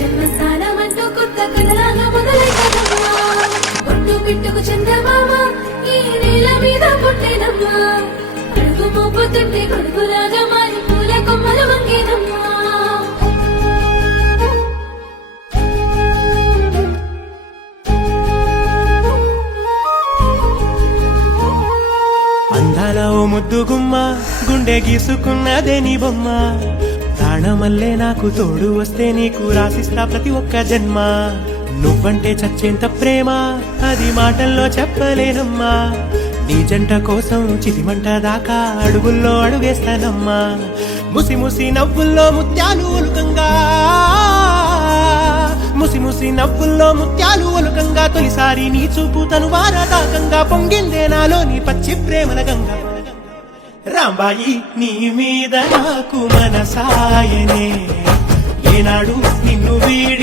జన్మస్థానమంటూ కొత్త కథలాగా మొదలైనదమ్మా ఒట్టు పిట్టుకు చందమామ ఈ నేల మీద పుట్టేనమ్మా అడుగు మోపుతుంటే గొడుగులాగా మారి పూల కొమ్మలు వంగేనమ్మా అందాల ఓ ముద్దు గుమ్మ గుండె గీసుకున్నదే నీ బొమ్మ ప్రాణమల్లే నాకు తోడు వస్తే నీకు రాసిస్తా ప్రతి ఒక్క జన్మ నువ్వంటే చచ్చేంత ప్రేమ అది మాటల్లో చెప్పలేనమ్మా నీ జంట కోసం చితిమంట దాకా అడుగుల్లో అడుగేస్తానమ్మా ముసి ముసి నవ్వుల్లో ముత్యాలు ఒలుకంగా ముసి ముసి నవ్వుల్లో ముత్యాలు ఒలుకంగా తొలిసారి నీ చూపు తను వారదాకంగా పొంగిందే నాలో నీ పచ్చి ప్రేమల గంగా రాంబాయి నీ మీద నాకు మనసాయనే ఏనాడు నిన్ను వీడి